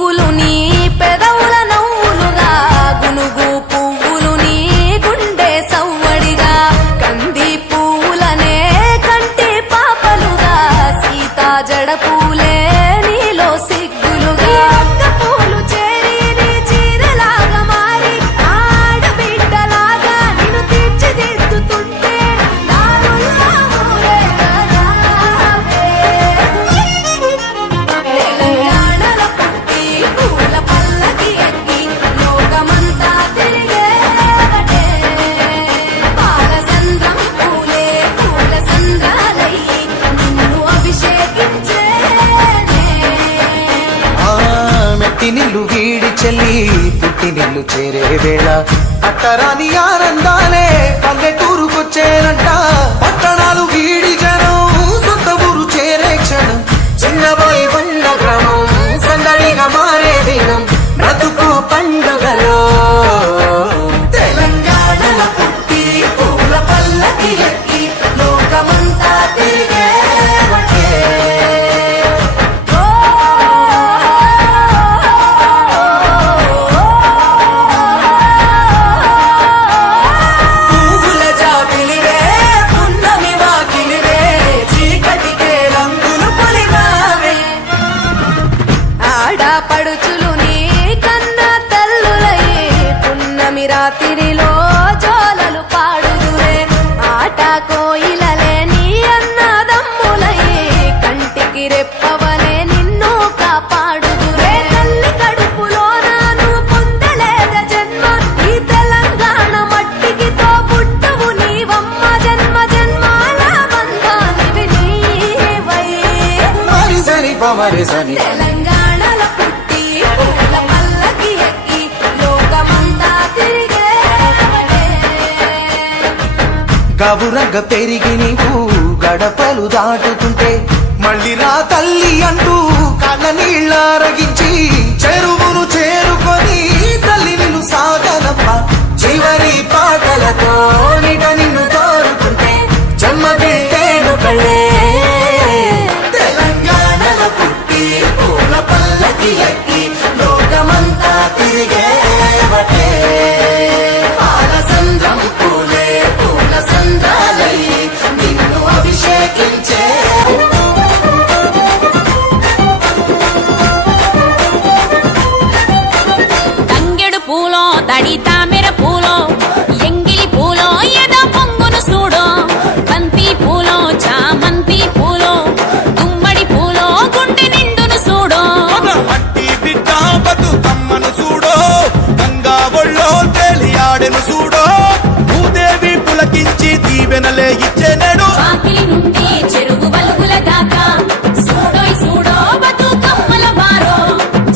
పువ్వులు నీ పెదవుల నవ్వులుగా గునుగు పువ్వులు నీ గుండె సవ్వడిగా కంది పువ్వులనే కంటి పాపలుగా సీతా జడ పూలే నీలో సిగ్గులుగా పూలు చేరి నీ చీరలాగా మారి ఆడబిడ్డలాగా నిన్ను తీర్చిదిద్దుతుంటే దారుల్లా ఊరే గదావే. తెలంగాణలో పుట్టి పూల పల్లకి ఎక్కి లోకమంతా తిరిగేవటే పాలసంద్రం పూలే పూల సంద్రాలయ్యి నిన్ను అభిషేకించేనే. మెట్టినిల్లు వీడి చెల్లి పుట్టినిల్లు చేరే వేళ అట్టరాని ఆనందాలే పల్లెటూరుకొచ్చేనంట. పట్టణాలు వీడి జనం సొంత ఊరు చేరే క్షణం చిన్నబోయి బండ గ్రామం సందడిగా మారే దినం బ్రతుకు పండుగలో. తెలంగాణలో పుట్టి పూల పల్లకి ఎక్కి లోకమంతా తిరిగేవటే. పువ్వుల జాబిలివే పున్నమి వాకిలివే చీకటికే రంగులు పొలిమావే ఆడపడుచులు నీ కన్న తల్లులయ్యే పున్నమి రాత్రిలో జోలలు పాడుదురే ఆట కోయిలలే నీ అన్నదమ్ములయ్యే కంటికి రెప్పవలే నిన్ను కాపాడుదురే. తల్లి కడుపులో నాను పొందలేద జన్మ ఈ తెలంగాణ మట్టికి తో పుట్టవు నీవమ్మ జన్మ జన్మాల బంధానివి నీవై. మరి సరి పమరి సరి తెలంగాణలో పుట్టి పూల పల్లకి ఎక్కి లోకమంతా తిరిగేవటే. గవురగ పెరిగి నీవు గడపలు దాటుతుంటే మళ్ళీ రా తల్లి అంటూ కళ్ళ నీళ్ళారగించి చెరువును చేరుకొని తల్లి నిన్ను సాగనప్ప చివరి పాటలతో నిట నిన్ను తోరుతుంటే జన్మ పెట్టేను కళ్ళే. తెలంగాణలో పుట్టి పూల పల్లకి ఎక్కి లోకమంతా తిరిగేవటే పాలసంద్రం పూలే పూల సంద్రాలయ్యి నిన్ను అభిషేకించే. తంగెడు పూలో తడి తామెర పూలో ఎంగిలి పూలో ఎద పొంగును సూడో బంతి పూలో చామంతి పూలో గుమ్మడి పూలో గుండె నిండును సూడో మట్టి బిడ్డ బతుకమ్మను చూడో గంగా ఒళ్ళో తేలియాడెను చూడో భూదేవి పులకించి దీవెనలే ఇచ్చెనెడు వాకిలి నుండి చెరువు వలుగుల దాకా సూడోయ్ సూడో బతుకమ్మల బారో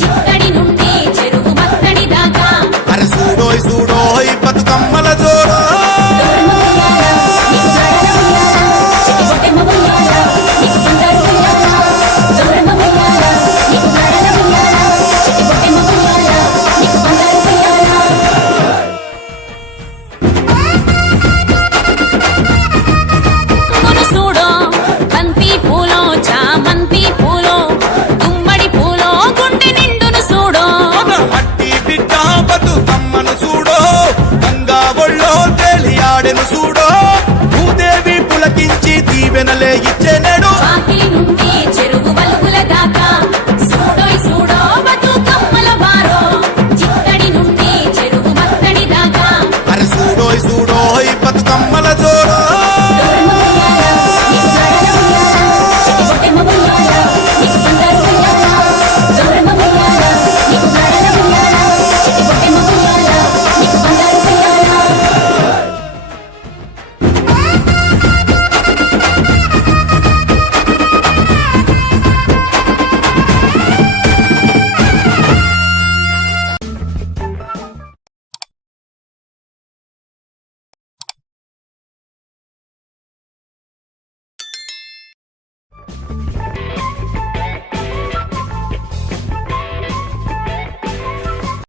చిత్తడి నుండి చెరువు మత్తడి దాకా అరే చూడోయ్ చూడోయ్ బతుకమ్మల జోడో సూడో బంతి పూలో చామంతి పూలో గుమ్మడి పూలో గుండె నిండును సూడో మట్టి బిడ్డ బతుకమ్మను చూడో గంగా ఒళ్ళో తేలియాడెను చూడో భూదేవి పులకించి దీవెనలే ఇచ్చెనెడు వాకిలి నుండి